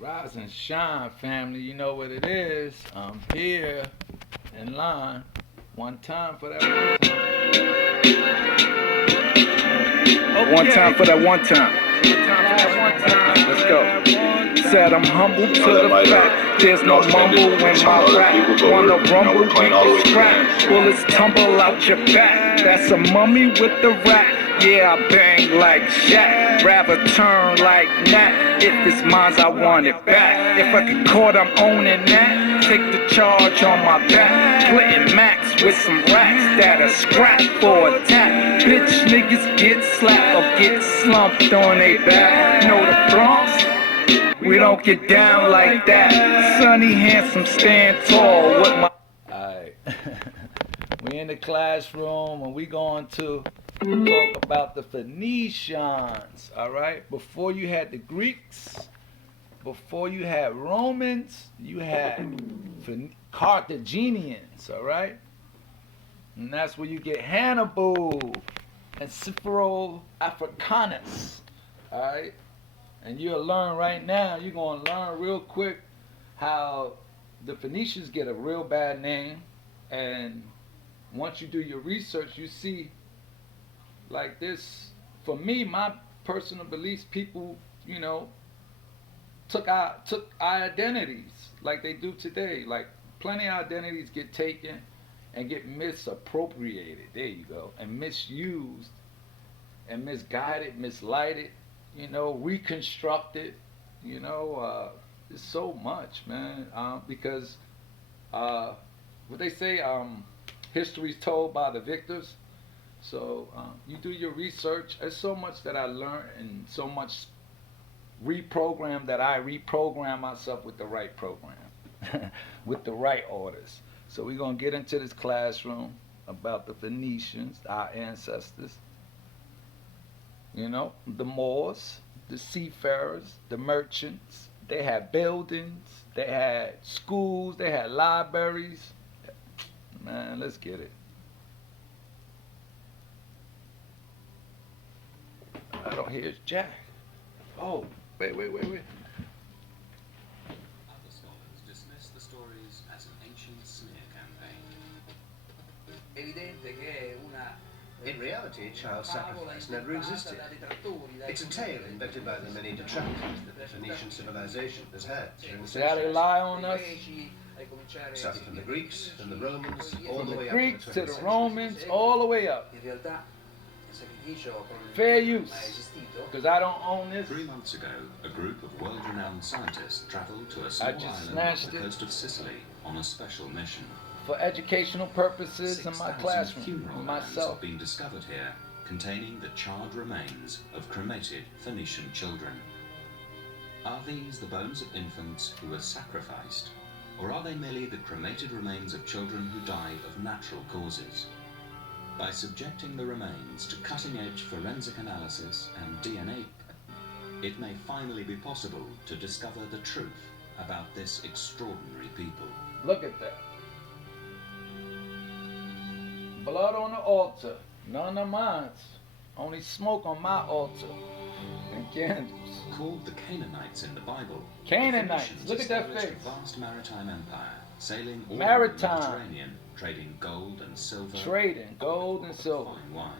Rise and shine, family. You know what it is. I'm here in line. One time for that one time. Okay. One time for that one time. Let's go. Said I'm humble to the fact there's no mumble in my rap. Wanna rumble, we can scrap. Bullets tumble out your back. That's a mummy with the rap. Yeah, I bang like Shaq. Rather turn like Nat. If it's mine, I want it back. If I get caught, I'm owning that. Take the charge on my back. Splitting max with some racks that'll scrap for a tap. Bitch niggas get slapped or get slumped on they back. Know the Bronx? We don't get down like that. Sunny, handsome, stand tall with my... Alright. We in the classroom and we going to talk about the Phoenicians. Alright? Before you had the Greeks, before you had Romans, you had Carthaginians. Alright? And that's where you get Hannibal and Scipio Africanus. Alright? And you'll learn right now, you're going to learn real quick how the Phoenicians get a real bad name. And once you do your research, you see, like this, for me, my personal beliefs, people, you know, took our identities like they do today. Like plenty of identities get taken and get misappropriated. There you go. And misused and misguided, mislighted, you know, reconstructed, you know, it's so much, man, because what they say, history's told by the victors. So you do your research. There's so much that I learned and so much reprogram that I reprogram myself with the right program, with the right orders. So we're going to get into this classroom about the Phoenicians, our ancestors. You know, the Moors, the seafarers, the merchants. They had buildings, they had schools, they had libraries. Man, let's get it. I don't hear Jack. Oh, wait. Other scholars dismiss the stories as an ancient smear campaign. In reality, child sacrifice never existed. It's a tale invented by the many detractors that the Phoenician civilization has had during the See how they centuries. lie on us? Starting from the Greeks and the Romans, all From the the way Greeks up to to the the 20th Romans, century. all the way up. Fair use, because I don't own this. 3 months ago, a group of world-renowned scientists traveled to a small just island snatched off the it. coast of Sicily on a special mission. For educational purposes in my 6,000 classroom, funeral for urns myself. have been discovered here, containing the charred remains of cremated Phoenician children. Are these the bones of infants who were sacrificed, or are they merely the cremated remains of children who died of natural causes? By subjecting the remains to cutting-edge forensic analysis and DNA, it may finally be possible to discover the truth about this extraordinary people. Look at that. Blood on the altar, none of mine. Only smoke on my altar and candles. Called the Canaanites in the Bible, Canaanites, the Phoenicians look at that established face. a vast maritime empire, sailing all over the Maritime. Mediterranean, trading gold and silver, Trading gold and silver. fine wine.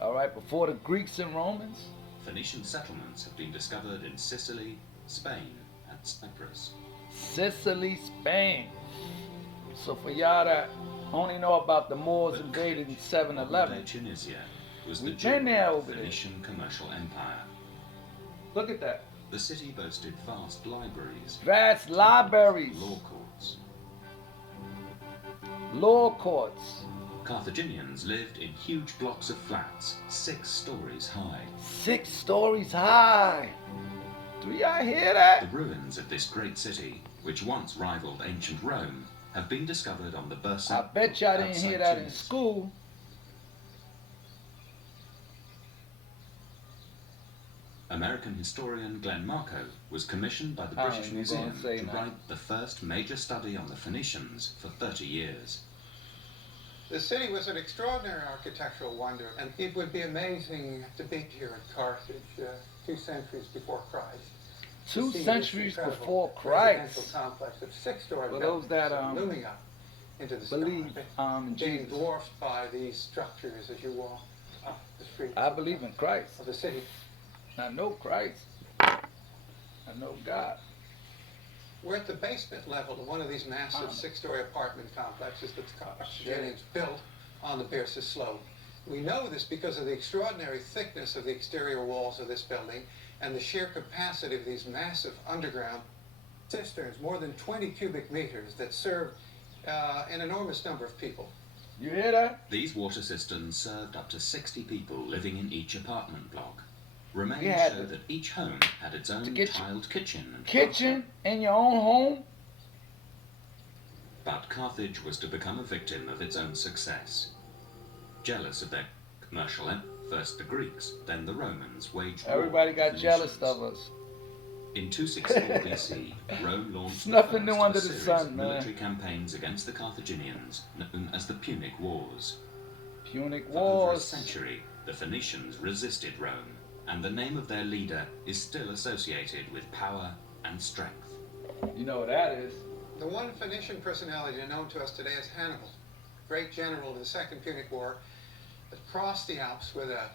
All right, before the Greeks and Romans. Phoenician settlements have been discovered in Sicily, Spain, and Cyprus. Sicily, Spain. So for y'all that only know about the Moors But invaded in Carthage, 711, modern-day Tunisia, was the We've been there jewel of over the there. Phoenician commercial empire. look at that. The city boasted vast libraries, Vast libraries, law courts. law courts, Carthaginians lived in huge blocks of flats, 6 stories high. 6 stories high. Do y'all hear The that? ruins of this great city, which once rivaled ancient Rome, have been discovered on the Bursa. I bet y'all didn't hear that in Tunis. school. American historian Glenn Marco was commissioned by the I British ain't even gonna Museum say to that. write the first major study on the Phoenicians for 30 years. The city was an extraordinary architectural wonder, and it would be amazing to be here at Carthage 2 centuries before Christ. 2 see this centuries incredible before residential Christ. complex of 6-story For buildings those that looming up into the believe sky, in being Jesus. dwarfed by these structures as you walk up the streets I believe in Christ. of the city. I know Christ. I know God. We're at the basement level of one of these massive 6-story apartment complexes that the Carthaginians built on the Byrsus slope. We know this because of the extraordinary thickness of the exterior walls of this building and the sheer capacity of these massive underground cisterns, more than 20 cubic meters, that serve an enormous number of people. You hear that? These water cisterns served up to 60 people living in each apartment block. Remains You had show to- that each home had its own get tiled kitchen and Kitchen in your own home? But Carthage was to become a victim of its own success. Jealous of their commercial first the Greeks, then the Romans waged war Everybody on got the jealous Phoenicians. of us. In 264 BC, Rome launched It's the nothing first new of under a the series sun, of man. military campaigns against the Carthaginians, known as the Punic Wars. Punic For over a Wars. century, the Phoenicians resisted Rome, and the name of their leader is still associated with power and strength. You know what that is. The one Phoenician personality known to us today is Hannibal, great general of the Second Punic War, that crossed the Alps with a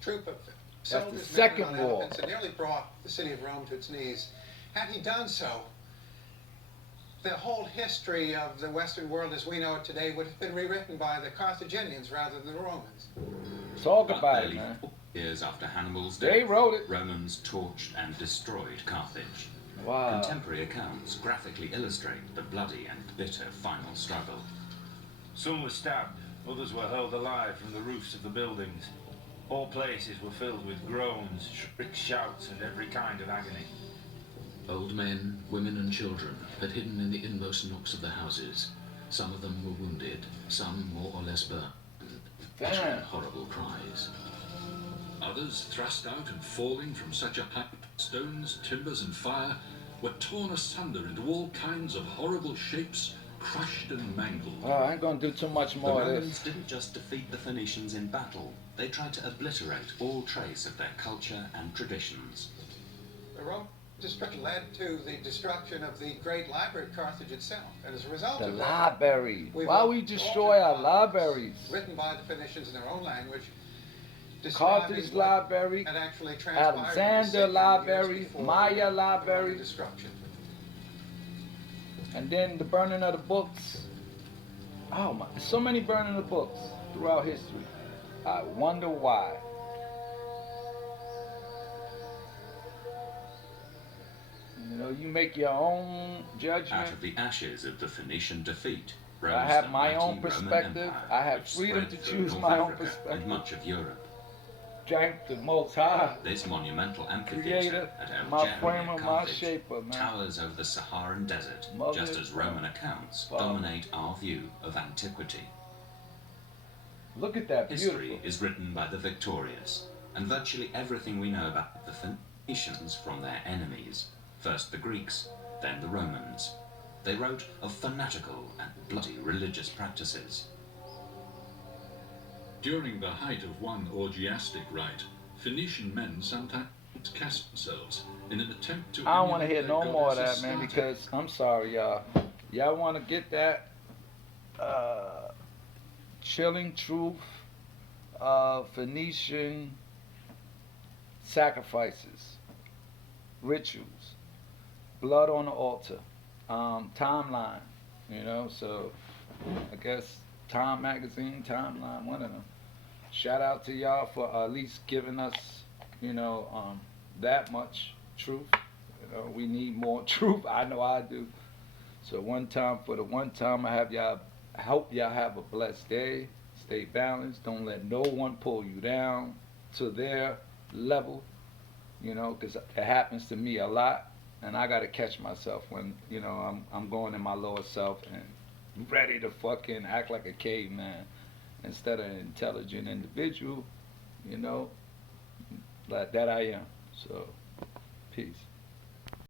troop of soldiers mounted Second on War. elephants and nearly brought the city of Rome to its knees. Had he done so, the whole history of the Western world as we know it today would have been rewritten by the Carthaginians rather than the Romans. Talk But about it, barely man. 4 years after Hannibal's They death, wrote it. Romans torched and destroyed Carthage. Wow. Contemporary accounts graphically illustrate the bloody and bitter final struggle. Some were stabbed, others were hurled alive from the roofs of the buildings. All places were filled with groans, shrieks, shouts, and every kind of agony. Old men, women and children had hidden in the inmost nooks of the houses. Some of them were wounded, some more or less burned, uttering horrible cries. Others, thrust out and falling from such a height, stones, timbers and fire, were torn asunder into all kinds of horrible shapes, crushed and mangled. Oh, I ain't gonna do too much The more of Romans this. didn't just defeat the Phoenicians in battle, they tried to obliterate all trace of their culture and traditions. The Roman destruction led to the destruction of the great library of Carthage itself, and as a result The of that, library. we've Why we altered destroy our documents libraries? written by the Phoenicians in their own language, describing Carthage what Library, had actually transpired in the city Alexander years Library, before Maya the Roman Library, destruction. and then the burning of the books. Oh my, so many burning of books throughout history. I wonder why. You know, you make your own judgment. Out of the ashes of the Phoenician defeat, rose I have the my mighty own Roman perspective. Empire, I have which freedom spread to through choose North my own Africa perspective. and much of Europe. Thank the Most High, This monumental amphitheater Creator, at El my Jannah framer, near my Carthage shaper, man. towers over the Saharan desert, Mother, just as Roman accounts Father. dominate our view of antiquity. Look at that, beautiful. History is written by the victorious, and virtually everything we know about the Phoenicians from their enemies, first the Greeks, then the Romans. They wrote of fanatical and bloody religious practices. During the height of one orgiastic rite, Phoenician men sometimes cast themselves in an attempt to. I don't want to hear emulate no their more of that, goddess man, Astarte. because I'm sorry, y'all. Y'all want to get that chilling truth of Phoenician sacrifices, rituals, blood on the altar, timeline, you know, so I guess Time Magazine, Timeline, one of them. Shout out to y'all for at least giving us, you know, that much truth. You know, we need more truth. I know I do. So one time for the one time, I hope y'all have a blessed day. Stay balanced. Don't let no one pull you down to their level. You know, because it happens to me a lot, and I gotta catch myself when, you know, I'm going in my lower self and ready to fucking act like a caveman instead of an intelligent individual. You know, like that I am. So, peace.